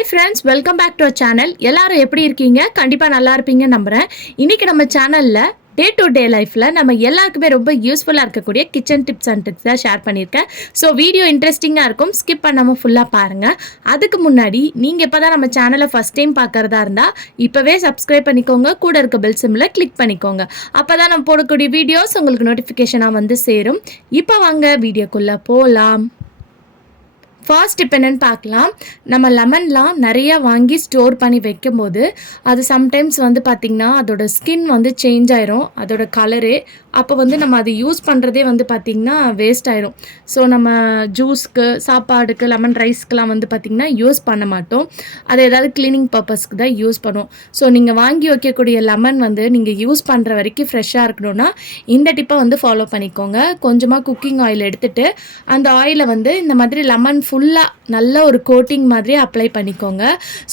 Hi friends, welcome back to our channel. எல்லாரும் எப்படி இருக்கீங்க? கண்டிப்பாக நல்லா இருப்பீங்க நம்புகிறேன். இன்றைக்கி நம்ம சேனலில் டே டு டே லைஃப்பில் நம்ம எல்லாருக்குமே ரொம்ப யூஸ்ஃபுல்லாக இருக்கக்கூடிய கிச்சன் டிப்ஸ் அண்ட் ட்ரிக்ஸ் தான் ஷேர் பண்ணியிருக்கேன். ஸோ வீடியோ இன்ட்ரெஸ்டிங்காக இருக்கும், ஸ்கிப் பண்ணாமல் ஃபுல்லாக பாருங்கள். அதுக்கு முன்னாடி நீங்கள் இப்போ தான் நம்ம சேனலை ஃபஸ்ட் டைம் பார்க்குறதா இருந்தால் இப்போவே சப்ஸ்கிரைப் பண்ணிக்கோங்க, கூட இருக்க பெல் சிம்மில் கிளிக் பண்ணிக்கோங்க. அப்போ தான் நம்ம போடக்கூடிய வீடியோஸ் உங்களுக்கு நோட்டிஃபிகேஷனாக வந்து சேரும். இப்போ வாங்க வீடியோக்குள்ளே போகலாம். ஃபர்ஸ்ட் இப்போ என்னென்னு பார்க்கலாம். நம்ம லெமன்லாம் நிறையா வாங்கி ஸ்டோர் பண்ணி வைக்கும்போது அது சம்டைம்ஸ் வந்து பார்த்திங்கன்னா அதோட ஸ்கின் வந்து சேஞ்ச் ஆயிரும், அதோட கலரே. அப்போ வந்து நம்ம அதை யூஸ் பண்ணுறதே வந்து பார்த்திங்கன்னா வேஸ்ட் ஆயிரும். ஸோ நம்ம ஜூஸ்க்கு, சாப்பாடுக்கு, லெமன் ரைஸ்க்கெலாம் வந்து பார்த்திங்கன்னா யூஸ் பண்ண மாட்டோம். அது ஏதாவது க்ளீனிங் பர்பஸ்க்கு தான் யூஸ் பண்ணுவோம். ஸோ நீங்கள் வாங்கி வைக்கக்கூடிய லெமன் வந்து நீங்கள் யூஸ் பண்ணுற வரைக்கும் ஃப்ரெஷ்ஷாக இருக்கணும்னா இந்த டிப்பை வந்து ஃபாலோ பண்ணிக்கோங்க. கொஞ்சமாக குக்கிங் ஆயில் எடுத்துகிட்டு அந்த ஆயிலை வந்து இந்த மாதிரி லெமன் ஃபுல்லாக நல்ல ஒரு கோட்டிங் மாதிரி அப்ளை பண்ணிக்கோங்க.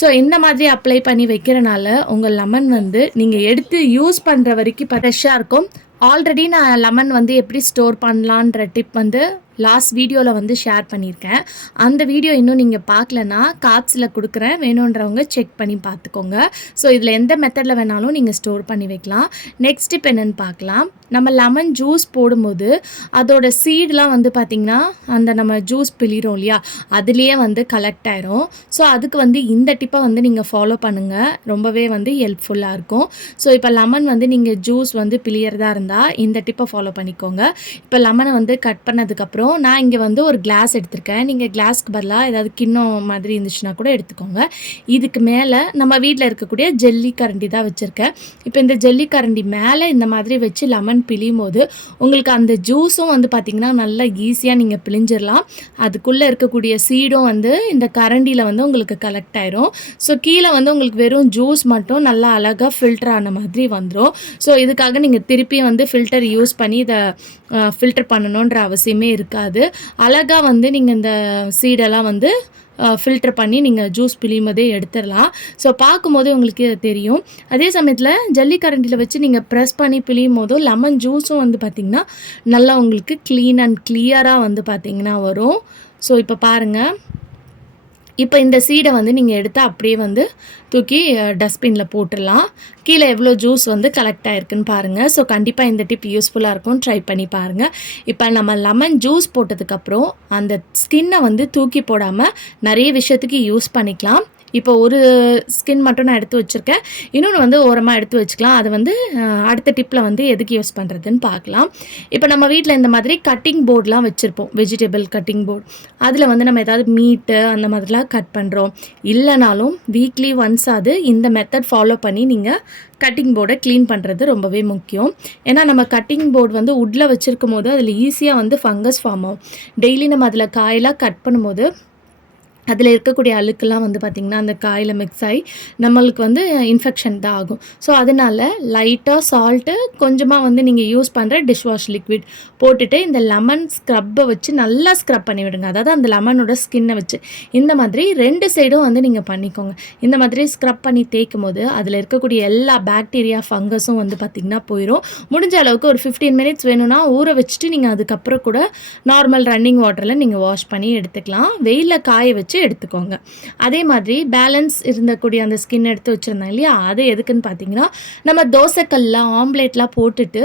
ஸோ இந்த மாதிரி அப்ளை பண்ணி வைக்கிறனால உங்கள் லெமன் வந்து நீங்கள் எடுத்து யூஸ் பண்ணுற வரைக்கும் ஃப்ரெஷ்ஷாக இருக்கும். ஆல்ரெடி நான் லெமன் வந்து எப்படி ஸ்டோர் பண்ணலான்ற டிப் வந்து லாஸ்ட் வீடியோவில் வந்து ஷேர் பண்ணியிருக்கேன். அந்த வீடியோ இன்னும் நீங்கள் பார்க்கலன்னா கார்ட்ஸில் கொடுக்குறேன், வேணுன்றவங்க செக் பண்ணி பார்த்துக்கோங்க. ஸோ இதில் எந்த மெத்தடில் வேணாலும் நீங்கள் ஸ்டோர் பண்ணி வைக்கலாம். நெக்ஸ்ட் டிப் என்னென்னு பார்க்கலாம். நம்ம லெமன் ஜூஸ் போடும்போது அதோட சீடெலாம் வந்து பார்த்திங்கன்னா அந்த நம்ம ஜூஸ் பிழிறோம் இல்லையா, அதுலேயே வந்து கலெக்ட் ஆயிரும். ஸோ அதுக்கு வந்து இந்த டிப்பை வந்து நீங்கள் ஃபாலோ பண்ணுங்கள், ரொம்பவே வந்து ஹெல்ப்ஃபுல்லாக இருக்கும். ஸோ இப்போ லெமன் வந்து நீங்கள் ஜூஸ் வந்து பிழியறதா இருந்தால் இந்த டிப்பை ஃபாலோ பண்ணிக்கோங்க. இப்போ லெமனை வந்து கட் பண்ணதுக்கப்புறம் நான் இங்கே வந்து ஒரு கிளாஸ் எடுத்திருக்கேன். நீங்கள் கிளாஸ்க்கு பதிலாக ஏதாவது கிண்ணம் மாதிரி இருந்துச்சுன்னா கூட எடுத்துக்கோங்க. இதுக்கு மேலே நம்ம வீட்டில் இருக்கக்கூடிய ஜெல்லி கரண்டி தான் வச்சுருக்கேன். இப்போ இந்த ஜெல்லி கரண்டி மேலே இந்த மாதிரி வச்சு லெமன் பிழியும் போது உங்களுக்கு அந்த ஜூஸும் வந்து பார்த்திங்கன்னா நல்லா ஈஸியாக நீங்கள் பிழிஞ்சிடலாம். அதுக்குள்ளே இருக்கக்கூடிய சீடும் வந்து இந்த கரண்டியில் வந்து உங்களுக்கு கலெக்ட் ஆயிரும். ஸோ கீழே வந்து உங்களுக்கு வெறும் ஜூஸ் மட்டும் நல்லா அழகாக ஃபில்டர் ஆன மாதிரி வந்துடும். ஸோ இதுக்காக நீங்கள் திருப்பி வந்து ஃபில்டர் யூஸ் பண்ணி இதை ஃபில்டர் பண்ணணுன்ற அவசியமே இருக்காது. அழகாக வந்து நீங்கள் இந்த சீடெல்லாம் வந்து ஃபில்டர் பண்ணி நீங்கள் ஜூஸ் பிழியும் போதே எடுத்துடலாம். ஸோ பார்க்கும்போது உங்களுக்கு தெரியும். அதே சமயத்தில் ஜல்லி கரண்டியில் வச்சு நீங்கள் ப்ரெஸ் பண்ணி பிழியும் போதும் லெமன் ஜூஸும் வந்து பார்த்திங்கன்னா நல்லா உங்களுக்கு க்ளீன் அண்ட் கிளியராக வந்து பார்த்திங்கன்னா வரும். ஸோ இப்போ பாருங்கள், இப்போ இந்த சீடை வந்து நீங்கள் எடுத்து அப்படியே வந்து தூக்கி டஸ்ட்பினில் போட்டுடலாம். கீழே எவ்வளோ ஜூஸ் வந்து கலெக்ட் ஆகிருக்குன்னு பாருங்கள். ஸோ கண்டிப்பாக இந்த டிப் யூஸ்ஃபுல்லாக இருக்கும், ட்ரை பண்ணி பாருங்கள். இப்போ நம்ம லெமன் ஜூஸ் போட்டதுக்கப்புறம் அந்த ஸ்கின்னை வந்து தூக்கி போடாமல் நிறைய விஷயத்துக்கு யூஸ் பண்ணிக்கலாம். இப்போ ஒரு ஸ்கின் மட்டும் நான் எடுத்து வச்சுருக்கேன், இன்னொன்று வந்து ஓரமாக எடுத்து வச்சுக்கலாம். அது வந்து அடுத்த டிப்பில் வந்து எதுக்கு யூஸ் பண்ணுறதுன்னு பார்க்கலாம். இப்போ நம்ம வீட்டில் இந்த மாதிரி கட்டிங் போர்டெலாம் வச்சுருப்போம், வெஜிடபிள் கட்டிங் போர்டு. அதில் வந்து நம்ம ஏதாவது மீட்டு அந்த மாதிரிலாம் கட் பண்ணுறோம். இல்லைனாலும் வீக்லி ஒன்ஸ் அது இந்த மெத்தட் ஃபாலோ பண்ணி நீங்கள் கட்டிங் போர்டை க்ளீன் பண்ணுறது ரொம்பவே முக்கியம். ஏன்னா நம்ம கட்டிங் போர்டு வந்து உட்டில் வச்சுருக்கும் போது அதில் ஈஸியாக வந்து ஃபங்கஸ் ஃபார்ம் ஆகும். டெய்லி நம்ம அதில் காயெல்லாம் கட் பண்ணும்போது அதில் இருக்கக்கூடிய அழுக்கெல்லாம் வந்து பார்த்திங்கன்னா அந்த காயில் மிக்ஸ் ஆகி நம்மளுக்கு வந்து இன்ஃபெக்ஷன் தான் ஆகும். ஸோ அதனால் லைட்டாக சால்ட்டு கொஞ்சமாக வந்து நீங்கள் யூஸ் பண்ணுற டிஷ்வாஷ் லிக்விட் போட்டுட்டு இந்த லெமன் ஸ்க்ரப்பை வச்சு நல்லா ஸ்க்ரப் பண்ணி விடுங்க. அதாவது அந்த லெமனோட ஸ்கின்னை வச்சு இந்த மாதிரி 2 சைடும் வந்து நீங்கள் பண்ணிக்கோங்க. இந்த மாதிரி ஸ்க்ரப் பண்ணி தேய்க்கும் போது அதில் இருக்கக்கூடிய எல்லா பாக்டீரியா ஃபங்கஸும் வந்து பார்த்திங்கன்னா போயிடும். முடிஞ்ச அளவுக்கு ஒரு 15 மினிட்ஸ் வேணும்னா ஊற வச்சுட்டு நீங்கள் அதுக்கப்புறம் கூட நார்மல் ரன்னிங் வாட்டரில் நீங்கள் வாஷ் பண்ணி எடுத்துக்கலாம். வெயிலில் காய வச்சு எடுத்துக்கோங்க. அதே மாதிரி பேலன்ஸ் இருந்தக்கூடிய அந்த ஸ்கின் எடுத்து வச்சுருந்தேன் இல்லையா, அது எதுக்குன்னு பார்த்தீங்கன்னா நம்ம தோசைக்கல்ல ஆம்லேட்லாம் போட்டுட்டு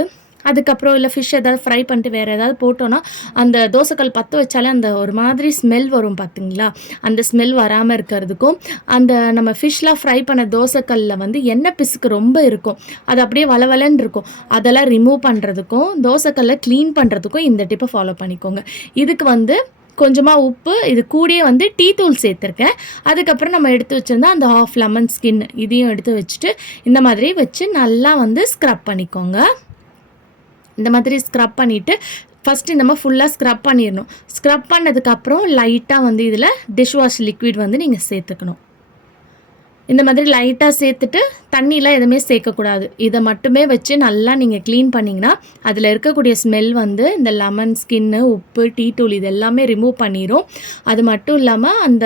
அதுக்கப்புறம் இல்லை ஃபிஷ் ஏதாவது ஃப்ரை பண்ணிட்டு வேறு ஏதாவது போட்டோன்னா அந்த தோசைக்கல் பற்ற வச்சாலே அந்த ஒரு மாதிரி ஸ்மெல் வரும் பார்த்தீங்களா, அந்த ஸ்மெல் வராமல் இருக்கிறதுக்கும் அந்த நம்ம ஃபிஷ்லாம் ஃப்ரை பண்ண தோசைக்கல்லில் வந்து எண்ணெய் பிசுக்கு ரொம்ப இருக்கும், அது அப்படியே வளவலன்னு இருக்கும், அதெல்லாம் ரிமூவ் பண்ணுறதுக்கும் தோசைக்கல்லை க்ளீன் பண்ணுறதுக்கும் இந்த டிப்பை ஃபாலோ பண்ணிக்கோங்க. இதுக்கு வந்து கொஞ்சமாக உப்பு, இது கூடயே வந்து டீ தூள் சேர்த்துருக்கேன். அதுக்கப்புறம் நம்ம எடுத்து வச்சுருந்தா அந்த ஹாஃப் லெமன் ஸ்கின் இதையும் எடுத்து வச்சுட்டு இந்த மாதிரி வச்சு நல்லா வந்து ஸ்க்ரப் பண்ணிக்கோங்க. இந்த மாதிரி ஸ்க்ரப் பண்ணிவிட்டு ஃபஸ்ட்டு நம்ம ஃபுல்லாக ஸ்க்ரப் பண்ணிடணும். ஸ்க்ரப் பண்ணதுக்கப்புறம் லைட்டாக வந்து இதில் டிஷ்வாஷ் லிக்விட் வந்து நீங்கள் சேர்த்துக்கணும். இந்த மாதிரி லைட்டாக சேர்த்துட்டு தண்ணிலாம் எதுவுமே சேர்க்கக்கூடாது. இதை மட்டுமே வச்சு நல்லா நீங்கள் க்ளீன் பண்ணிங்கன்னா அதில் இருக்கக்கூடிய ஸ்மெல் வந்து இந்த லெமன் ஸ்கின்னு, உப்பு, டீ தூள் இது எல்லாமே ரிமூவ் பண்ணிடும். அது மட்டும் இல்லாமல் அந்த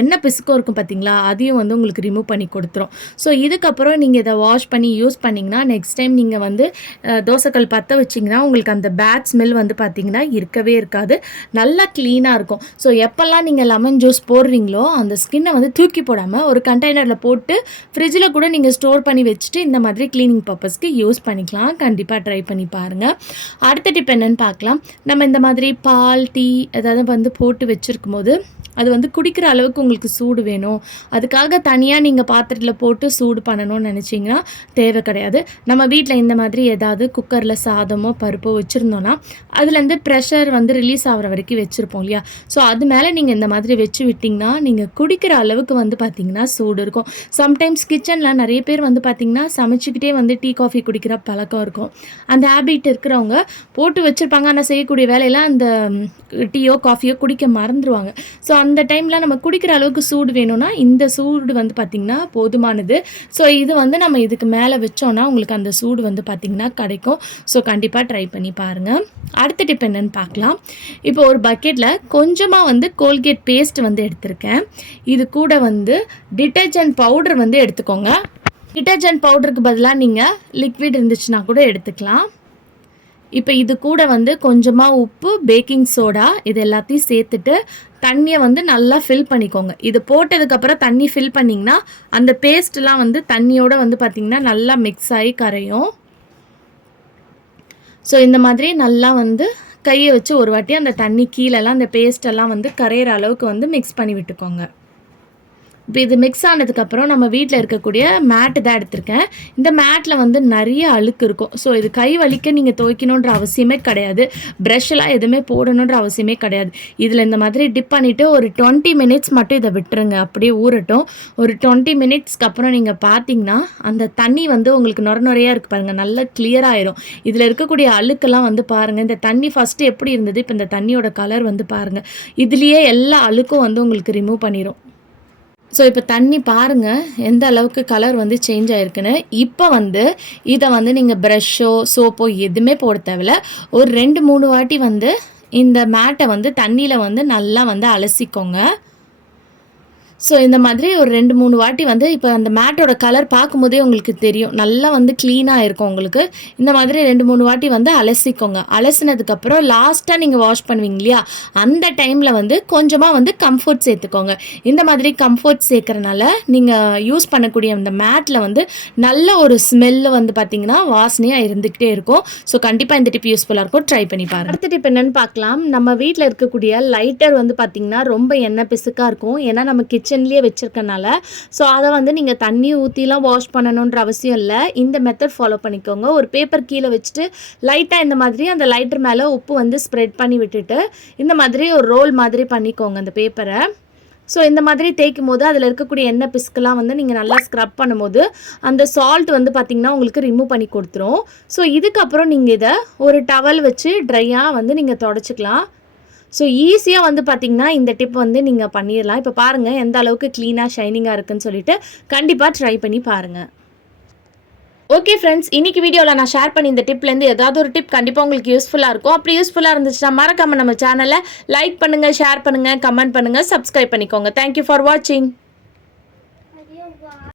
எண்ணெய் பிசுக்கம் இருக்கும் பார்த்தீங்களா, அதையும் வந்து உங்களுக்கு ரிமூவ் பண்ணி கொடுத்துரும். ஸோ இதுக்கப்புறம் நீங்கள் இதை வாஷ் பண்ணி யூஸ் பண்ணிங்கன்னா நெக்ஸ்ட் டைம் நீங்கள் வந்து தோசைக்கல் பற்ற வச்சிங்கன்னா உங்களுக்கு அந்த பேட் ஸ்மெல் வந்து பார்த்திங்கன்னா இருக்கவே இருக்காது. நல்லா க்ளீனாக இருக்கும். ஸோ எப்போல்லாம் நீங்கள் லெமன் ஜூஸ் போடுறீங்களோ அந்த ஸ்கின்னை வந்து தூக்கி போடாமல் ஒரு கண்டெய்னரில் போட்டு ஃப்ரிட்ஜில் கூட நீங்கள் ஸ்டோர் பண்ணி வச்சுட்டு இந்த மாதிரி க்ளீனிங் பர்பஸ்க்கு யூஸ் பண்ணிக்கலாம். கண்டிப்பாக ட்ரை பண்ணி பாருங்கள். அடுத்த டிப் என்னென்னு பார்க்கலாம். நம்ம இந்த மாதிரி பால், டீ ஏதாவது வந்து போட்டு வச்சுருக்கும் போது அது வந்து குடிக்கிற அளவுக்கு உங்களுக்கு சூடு வேணும், அதுக்காக தனியாக நீங்கள் பாத்திரத்தில் போட்டு சூடு பண்ணணும்னு நினச்சிங்கன்னா தேவை கிடையாது. நம்ம வீட்டில் இந்த மாதிரி ஏதாவது குக்கரில் சாதமோ பருப்போ வச்சுருந்தோன்னா அதுலேருந்து ப்ரெஷர் வந்து ரிலீஸ் ஆகிற வரைக்கும் வச்சுருப்போம் இல்லையா, ஸோ அது மேலே நீங்கள் இந்த மாதிரி வச்சு விட்டிங்கன்னா நீங்கள் குடிக்கிற அளவுக்கு வந்து பார்த்திங்கன்னா சூடு இருக்கும். சம்டைம்ஸ் கிச்சனில் நிறைய பேர் வந்து பார்த்திங்கன்னா சமைச்சிக்கிட்டே வந்து டீ காஃபி குடிக்கிற பழக்கம் இருக்கும். அந்த ஹேபிட் இருக்கிறவங்க போட்டு வச்சுருப்பாங்க, ஆனால் செய்யக்கூடிய வேலையெல்லாம் அந்த டீயோ காஃபியோ குடிக்க மறந்துடுவாங்க. ஸோ அந்த டைமில் நம்ம குடிக்கிற அளவுக்கு சூடு வேணும்னா இந்த சூடு வந்து பார்த்திங்கன்னா போதுமானது. ஸோ இது வந்து நம்ம இதுக்கு மேலே வச்சோன்னா உங்களுக்கு அந்த சூடு வந்து பார்த்திங்கன்னா கிடைக்கும். ஸோ கண்டிப்பாக ட்ரை பண்ணி பாருங்கள். அடுத்த டிப் என்னென்னு பார்க்கலாம். இப்போ ஒரு பக்கெட்டில் கொஞ்சமாக வந்து கோல்கேட் பேஸ்ட் வந்து எடுத்திருக்கேன். இது கூட வந்து டிட்டர்ஜென்ட் பவுடர் வந்து எடுத்துக்கோங்க. டிட்டர்ஜென்ட் பவுடருக்கு பதிலாக நீங்கள் லிக்விட் இருந்துச்சுன்னா கூட எடுத்துக்கலாம். இப்போ இது கூட வந்து கொஞ்சமாக உப்பு, பேக்கிங் சோடா இது எல்லாத்தையும் சேர்த்துட்டு தண்ணியை வந்து நல்லா ஃபில் பண்ணிக்கோங்க. இது போட்டதுக்கப்புறம் தண்ணி ஃபில் பண்ணிங்கன்னா அந்த பேஸ்ட்லாம் வந்து தண்ணியோடு வந்து பார்த்திங்கன்னா நல்லா மிக்ஸ் ஆகி கரையும். ஸோ இந்த மாதிரி நல்லா வந்து கையை வச்சு ஒரு வாட்டி அந்த தண்ணி கீழெல்லாம் அந்த பேஸ்ட்டெல்லாம் வந்து கரையிற அளவுக்கு வந்து மிக்ஸ் பண்ணி விட்டுக்கோங்க. இப்போ இது மிக்ஸ் ஆனதுக்கப்புறம் நம்ம வீட்டில் இருக்கக்கூடிய மேட்டு தான் எடுத்திருக்கேன். இந்த மேட்டில் வந்து நிறைய அழுக்கு இருக்கும். ஸோ இது கை வலிக்க நீங்கள் துவைக்கணுன்ற அவசியமே கிடையாது, ப்ரஷ்ஷெல்லாம் எதுவுமே போடணுன்ற அவசியமே கிடையாது. இதில் இந்த மாதிரி டிப் பண்ணிவிட்டு ஒரு 20 மினிட்ஸ் மட்டும் இதை விட்டுருங்க, அப்படியே ஊறட்டும். ஒரு 20 மினிட்ஸ்க்கு அப்புறம் நீங்கள் பார்த்தீங்கன்னா அந்த தண்ணி வந்து உங்களுக்கு நுரையாக இருக்குது பாருங்கள், நல்லா கிளியராகிடும். இதில் இருக்கக்கூடிய அழுக்கெல்லாம் வந்து பாருங்கள். இந்த தண்ணி ஃபஸ்ட்டு எப்படி இருந்தது, இப்போ இந்த தண்ணியோட கலர் வந்து பாருங்கள். இதுலேயே எல்லா அழுக்கும் வந்து உங்களுக்கு ரிமூவ் பண்ணிடும். ஸோ இப்போ தண்ணி பாருங்கள் எந்த அளவுக்கு கலர் வந்து சேஞ்ச் ஆகிருக்குன்னு. இப்போ வந்து இதை வந்து நீங்கள் ப்ரஷ்ஷோ சோப்போ எதுவுமே போட தேவையில்ல. ஒரு 2-3 வாட்டி வந்து இந்த மேட்டை வந்து தண்ணியில் வந்து நல்லா வந்து அலசிக்கோங்க. ஸோ இந்த மாதிரி ஒரு 2-3 வாட்டி வந்து இப்போ அந்த மேட்டோட கலர் பார்க்கும்போதே உங்களுக்கு தெரியும், நல்லா வந்து க்ளீனாக இருக்கும் உங்களுக்கு. இந்த மாதிரி 2-3 வாட்டி வந்து அலசிக்கோங்க. அலசினதுக்கப்புறம் லாஸ்ட்டாக நீங்கள் வாஷ் பண்ணுவீங்க இல்லையா, அந்த டைமில் வந்து கொஞ்சமாக வந்து கம்ஃபர்ட் சேர்த்துக்கோங்க. இந்த மாதிரி கம்ஃபர்ட் சேர்க்குறனால நீங்கள் யூஸ் பண்ணக்கூடிய அந்த மேட்டில் வந்து நல்ல ஒரு ஸ்மெல்லு வந்து பார்த்திங்கன்னா வாசனையாக இருந்துக்கிட்டே இருக்கும். ஸோ கண்டிப்பாக இந்த டிப் யூஸ்ஃபுல்லாக இருக்கும், ட்ரை பண்ணி பாருங்கள். அடுத்த டிப் என்னென்னு பார்க்கலாம். நம்ம வீட்டில் இருக்கக்கூடிய லைட்டர் வந்து பார்த்திங்கன்னா ரொம்ப எண்ணெய் பிசுக்காக இருக்கும், ஏன்னா நம்ம கிச்சன்லேயே வச்சுருக்கனால. ஸோ அதை வந்து நீங்கள் தண்ணி ஊற்றிலாம் வாஷ் பண்ணணுன்ற அவசியம் இல்லை. இந்த மெத்தட் ஃபாலோ பண்ணிக்கோங்க. ஒரு பேப்பர் கீழே வச்சுட்டு லைட்டாக இந்த மாதிரி அந்த லைட்டர் மேலே உப்பு வந்து ஸ்ப்ரெட் பண்ணி விட்டுட்டு இந்த மாதிரி ஒரு ரோல் மாதிரி பண்ணிக்கோங்க அந்த பேப்பரை. ஸோ இந்த மாதிரி தேய்க்கும் போது அதில் இருக்கக்கூடிய எண்ணெய் பிஸ்கெலாம் வந்து நீங்கள் நல்லா ஸ்க்ரப் பண்ணும்போது அந்த சால்ட் வந்து பார்த்திங்கன்னா உங்களுக்கு ரிமூவ் பண்ணி கொடுத்துரும். ஸோ இதுக்கப்புறம் நீங்கள் இதை ஒரு டவல் வச்சு ட்ரையாக வந்து நீங்கள் தொடச்சிக்கலாம். ஸோ ஈஸியாக வந்து பார்த்திங்கன்னா இந்த டிப் வந்து நீங்கள் பண்ணிடலாம். இப்போ பாருங்கள் எந்த அளவுக்கு க்ளீனாக ஷைனிங்காக இருக்குதுன்னு சொல்லிட்டு கண்டிப்பாக ட்ரை பண்ணி பாருங்கள். ஓகே ஃப்ரெண்ட்ஸ், இன்றைக்கி வீடியோவில் நான் ஷேர் பண்ணி இந்த டிப்லேருந்து ஏதாவது ஒரு டிப் கண்டிப்பாக உங்களுக்கு யூஸ்ஃபுல்லாக இருக்கும். அப்படி யூஸ்ஃபுல்லாக இருந்துச்சுன்னா மறக்காமல் நம்ம சேனலை லைக் பண்ணுங்கள், ஷேர் பண்ணுங்கள், கமெண்ட் பண்ணுங்கள், சப்ஸ்கிரைப் பண்ணிக்கோங்க. தேங்க்யூ ஃபார் வாட்சிங்.